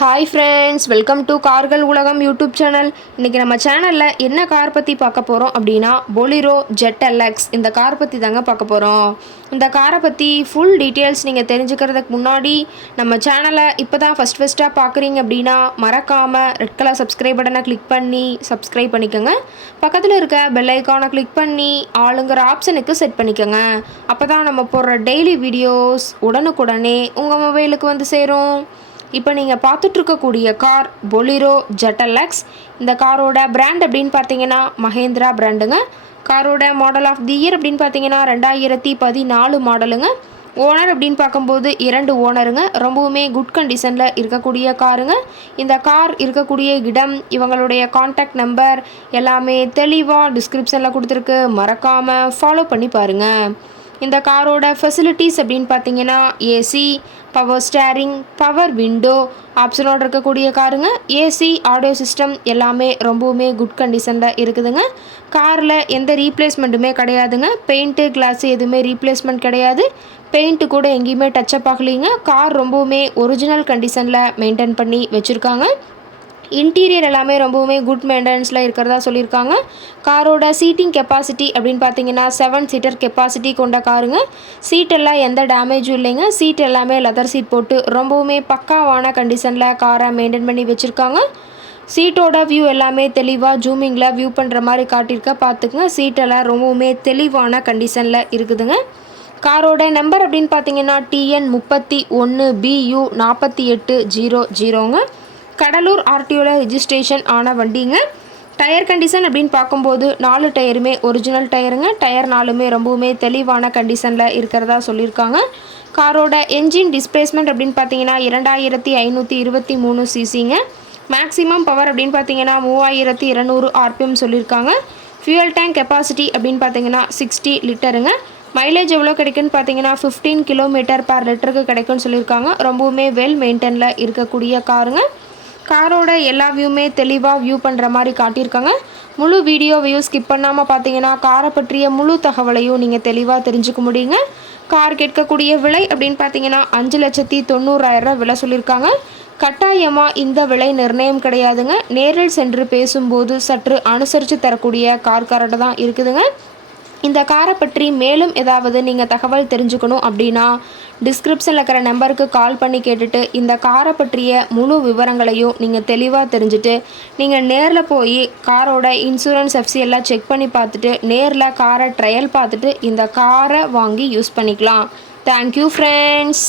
Hi friends, welcome to கார்கள் உலகம் YouTube channel. இன்றைக்கி நம்ம சேனலில் என்ன கார் பற்றி பார்க்க போகிறோம் அப்படின்னா பொலிரோ ஜெட் எல்எக்ஸ் இந்த கார் பற்றி தாங்க பார்க்க போகிறோம். இந்த காரை பற்றி ஃபுல் டீட்டெயில்ஸ் நீங்கள் தெரிஞ்சுக்கிறதுக்கு முன்னாடி நம்ம சேனலை இப்போ தான் ஃபஸ்ட்டாக பார்க்குறீங்க அப்படின்னா மறக்காமல் ரெட் கலர் சப்ஸ்கிரைப் பட்டனை கிளிக் பண்ணி சப்ஸ்கிரைப் பண்ணிக்கோங்க. பக்கத்தில் இருக்க பெல் ஐக்கானை கிளிக் பண்ணி ஆளுங்கிற ஆப்ஷனுக்கு செட் பண்ணிக்கோங்க. அப்போ தான் நம்ம போடுற டெய்லி வீடியோஸ் உடனுக்குடனே உங்கள் மொபைலுக்கு வந்து சேரும். இப்போ நீங்கள் பார்த்துட்ருக்கக்கூடிய கார் பொலிரோ ஜெட் எல்எக்ஸ். இந்த காரோட பிராண்ட் அப்படின்னு பார்த்தீங்கன்னா மஹேந்திரா பிராண்டுங்க. காரோட மாடல் ஆஃப் தி இயர் அப்படின்னு பார்த்தீங்கன்னா 2014 மாடலுங்க. ஓனர் அப்படின்னு பார்க்கும்போது 2 ஓனருங்க. ரொம்பவுமே குட் கண்டிஷனில் இருக்கக்கூடிய காருங்க. இந்த கார் இருக்கக்கூடிய இடம், இவங்களுடைய கான்டாக்ட் நம்பர் எல்லாமே தெளிவாக டிஸ்கிரிப்ஷனில் கொடுத்துருக்கு. மறக்காமல் ஃபாலோ பண்ணி பாருங்கள். இந்த காரோட ஃபெசிலிட்டிஸ் அப்படின்னு பார்த்தீங்கன்னா AC, power steering, power window ஆப்ஷனோடு இருக்கக்கூடிய காருங்க. ஏசி, ஆடியோ சிஸ்டம் எல்லாமே ரொம்பவுமே குட் கண்டிஷனில் இருக்குதுங்க. காரில் எந்த ரீப்ளேஸ்மெண்ட்டுமே கிடையாதுங்க. பெயிண்ட்டு, கிளாஸு எதுவுமே ரீப்ளேஸ்மெண்ட் கிடையாது. பெயிண்ட்டு கூட எங்கேயுமே டச்சப் ஆகலைங்க. கார் ரொம்பவுமே ஒரிஜினல் கண்டிஷனில் மெயின்டைன் பண்ணி வச்சுருக்காங்க. இன்டீரியர் எல்லாமே ரொம்பவுமே குட் மெயின்டெனன்ஸில் இருக்கிறதா சொல்லியிருக்காங்க. காரோட சீட்டிங் கெப்பாசிட்டி அப்படின்னு பார்த்தீங்கன்னா 7 சீட்டர் கெப்பாசிட்டி கொண்ட காருங்க. சீட்டெல்லாம் எந்த டேமேஜும் இல்லைங்க. சீட் எல்லாமே லெதர் சீட் போட்டு ரொம்பவுமே பக்காவான கண்டிஷனில் காரை மெயின்டைன் பண்ணி வச்சுருக்காங்க. சீட்டோட வியூ எல்லாமே தெளிவாக ஜூமிங்கில் வியூ பண்ணுற மாதிரி காட்டியிருக்க பார்த்துக்குங்க. சீட்டெல்லாம் ரொம்பவுமே தெளிவான கண்டிஷனில் இருக்குதுங்க. காரோட நம்பர் அப்படின்னு பார்த்தீங்கன்னா TN 31 BU 4800ங்க. கடலூர் ஆர்டிஓவில் ரெஜிஸ்ட்ரேஷன் ஆன வண்டிங்க. டயர் கண்டிஷன் அப்படின்னு பார்க்கும்போது 4 டயருமே ஒரிஜினல் டயருங்க. டயர் 4மே ரொம்பவுமே தெளிவான கண்டிஷனில் இருக்கிறதா சொல்லியிருக்காங்க. காரோட என்ஜின் டிஸ்பிளேஸ்மெண்ட் அப்படின்னு பார்த்தீங்கன்னா 2523 சிசிங்க. மேக்ஸிமம் பவர் அப்படின்னு பார்த்தீங்கன்னா 3200 RPM சொல்லியிருக்காங்க. ஃபியூயல் டேங்க் கெப்பாசிட்டி அப்படின்னு பார்த்தீங்கன்னா 60 லிட்டருங்க. மைலேஜ் எவ்வளோ கிடைக்குன்னு பார்த்தீங்கன்னா 15 km/லிட்டருக்கு கிடைக்குன்னு சொல்லியிருக்காங்க. ரொம்பவுமே வெல் மெயின்டெனில் இருக்கக்கூடிய காருங்க. காரோட எல்லா வியூமே தெளிவாக வியூ பண்ணுற மாதிரி காட்டியிருக்காங்க. முழு வீடியோவையும் ஸ்கிப் பண்ணாமல் பார்த்தீங்கன்னா காரை பற்றிய முழு தகவலையும் நீங்கள் தெளிவாக தெரிஞ்சுக்க முடியுங்க. கார் கேட்கக்கூடிய விலை அப்படின்னு பார்த்தீங்கன்னா 5,90,000 விலை சொல்லியிருக்காங்க. கட்டாயமாக இந்த விலை நிர்ணயம் கிடையாதுங்க. நேரில் சென்று பேசும்போது சற்று அனுசரித்து தரக்கூடிய கார்காரட்ட தான் இருக்குதுங்க. இந்த காரை பற்றி மேலும் ஏதாவது நீங்கள் தகவல் தெரிஞ்சுக்கணும் அப்படின்னா டிஸ்கிரிப்ஷனில் இருக்கிற நம்பருக்கு கால் பண்ணி கேட்டுட்டு இந்த காரை பற்றிய முழு விவரங்களையும் நீங்கள் தெளிவாக தெரிஞ்சுட்டு நீங்கள் நேரில் போய் காரோட இன்சூரன்ஸ் FC எல்லாம் செக் பண்ணி பார்த்துட்டு நேரில் காரை ட்ரையல் பார்த்துட்டு இந்த காரை வாங்கி யூஸ் பண்ணிக்கலாம். Thank you friends.